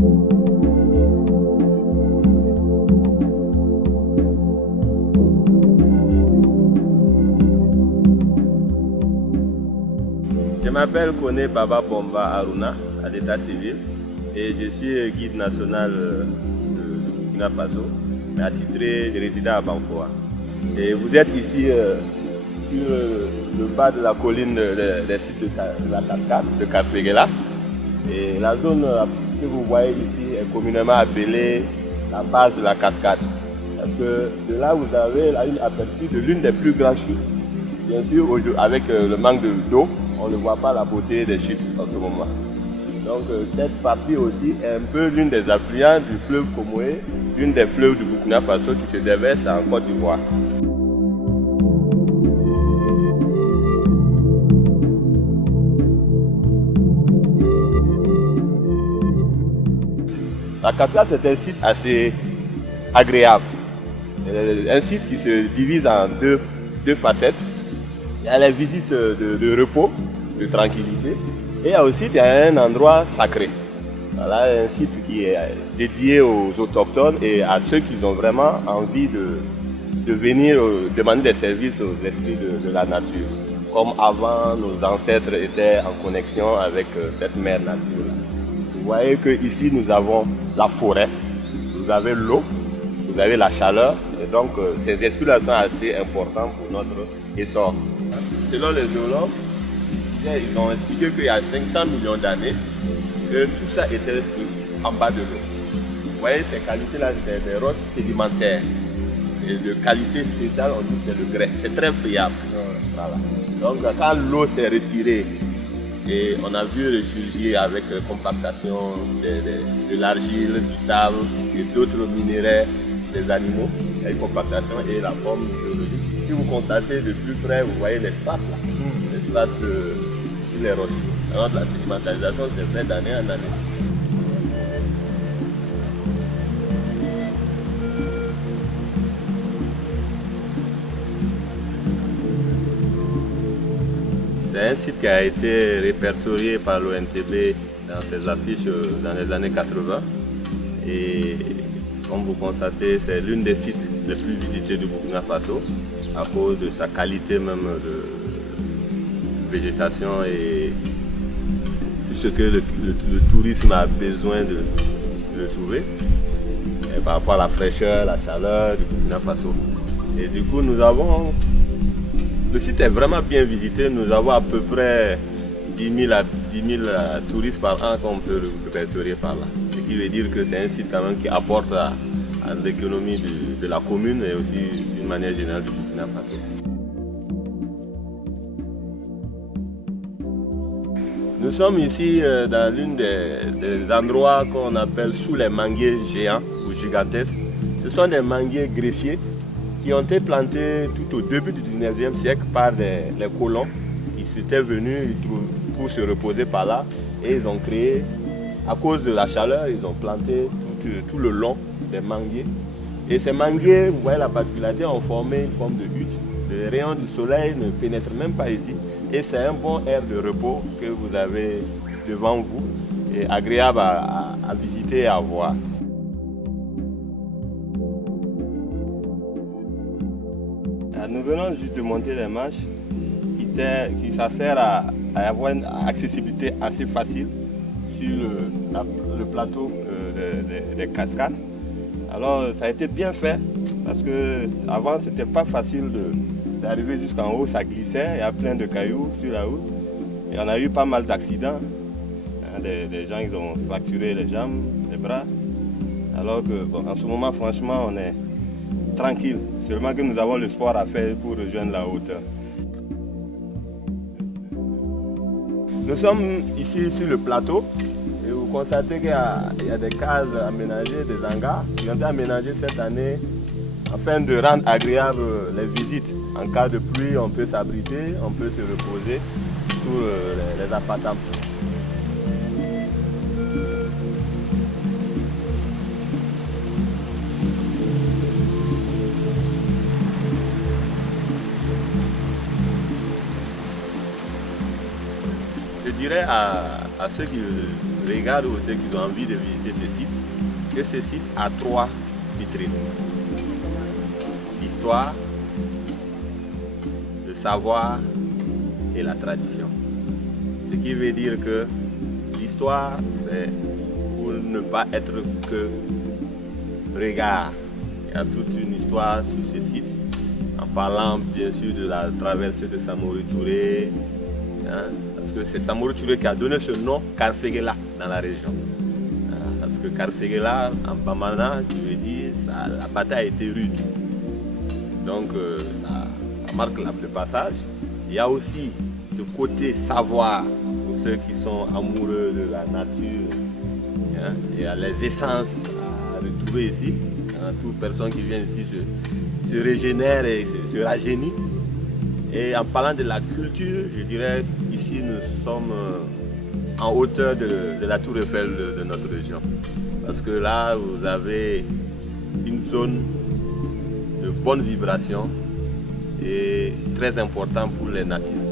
Je m'appelle Kone Baba Bomba Aruna à l'état civil et je suis guide national de Burkina Faso, mais attitré, je réside à Banfoa. Et vous êtes ici sur le bas de la colline des sites de la cascade de Karfegela. Et la zone que vous voyez ici est communément appelée la base de la cascade. Parce que de là vous avez une aperçu de l'une des plus grandes chutes. Bien sûr, avec le manque d'eau, on ne voit pas la beauté des chutes en ce moment. Donc cette partie aussi est un peu l'une des affluents du fleuve Comoé, l'une des fleuves du Burkina Faso qui se déverse en Côte d'Ivoire. La cascade, c'est un site assez agréable. Un site qui se divise en deux facettes. Il y a les visites de repos, de tranquillité. Et il y a aussi un endroit sacré. Voilà, un site qui est dédié aux autochtones et à ceux qui ont vraiment envie de venir demander des services aux esprits de la nature. Comme avant, nos ancêtres étaient en connexion avec cette mère nature. Vous voyez qu'ici, nous avons la forêt, vous avez l'eau, vous avez la chaleur. Et donc, ces esprits-là sont assez importants pour notre essor. Selon les géologues, ils ont expliqué qu'il y a 500 millions d'années, que tout ça était en bas de l'eau. Vous voyez, ces qualités-là, c'est des roches sédimentaires. Et de qualité spéciale, on dit que c'est le grès. C'est très friable. Voilà. Donc, quand l'eau s'est retirée, et on a vu ressurgir avec compactation de l'argile, du sable et d'autres minéraux des animaux, et compactation et la forme géologique. Si vous constatez de plus près, vous voyez les strates là, les strates sur les roches. Alors la sédimentarisation s'est faite d'année en année. C'est un site qui a été répertorié par l'ONTB dans ses affiches dans les années 80. Et comme vous constatez, c'est l'un des sites les plus visités du Burkina Faso à cause de sa qualité même de végétation et tout ce que le tourisme a besoin de trouver. Et par rapport à la fraîcheur, la chaleur du Burkina Faso. Et du coup, le site est vraiment bien visité. Nous avons à peu près 10 000 touristes par an qu'on peut répertorier par là. Ce qui veut dire que c'est un site quand même qui apporte à l'économie de la commune et aussi d'une manière générale du Burkina Faso. Nous sommes ici dans l'un des endroits qu'on appelle sous les manguiers géants ou gigantesques. Ce sont des manguiers greffiers qui ont été plantés tout au début du 19e siècle par les colons qui étaient venus pour se reposer par là et ils ont créé, à cause de la chaleur, ils ont planté tout le long des manguiers. Et ces manguiers, vous voyez la particularité, ont formé une forme de hutte. Les rayons du soleil ne pénètrent même pas ici et c'est un bon air de repos que vous avez devant vous et agréable à visiter et à voir. Nous venons juste de monter les marches qui ça sert à avoir une accessibilité assez facile sur le plateau des cascades. Alors ça a été bien fait parce que avant c'était pas facile d'arriver jusqu'en haut, ça glissait, il y a plein de cailloux sur la route et on a eu pas mal d'accidents. Des gens ils ont fracturé les jambes, les bras. Alors que bon, en ce moment franchement on est tranquille, seulement que nous avons le sport à faire pour rejoindre la hauteur. Nous sommes ici sur le plateau et vous constatez qu'il y a des cases aménagées, des hangars qui ont été aménagés cette année afin de rendre agréable les visites. En cas de pluie, on peut s'abriter, on peut se reposer sous les appartements. Je dirais à ceux qui regardent ou ceux qui ont envie de visiter ce site, que ce site a 3 vitrines. L'histoire, le savoir et la tradition. Ce qui veut dire que l'histoire, c'est pour ne pas être que regard. Il y a toute une histoire sur ce site, en parlant bien sûr de la traversée de Samori Touré, hein, parce que c'est Samori Touré qui a donné ce nom Karfegela dans la région. Parce que Karfegela, en Bamana, tu veux dire, la bataille a été rude. Donc ça marque le passage. Il y a aussi ce côté savoir pour ceux qui sont amoureux de la nature. Hein, il y a les essences à retrouver ici. Hein, toute personne qui vient ici se régénère et se rajeunit. Et en parlant de la culture, je dirais ici nous sommes en hauteur de la tour Eiffel de notre région. Parce que là, vous avez une zone de bonne vibration et très important pour les natifs.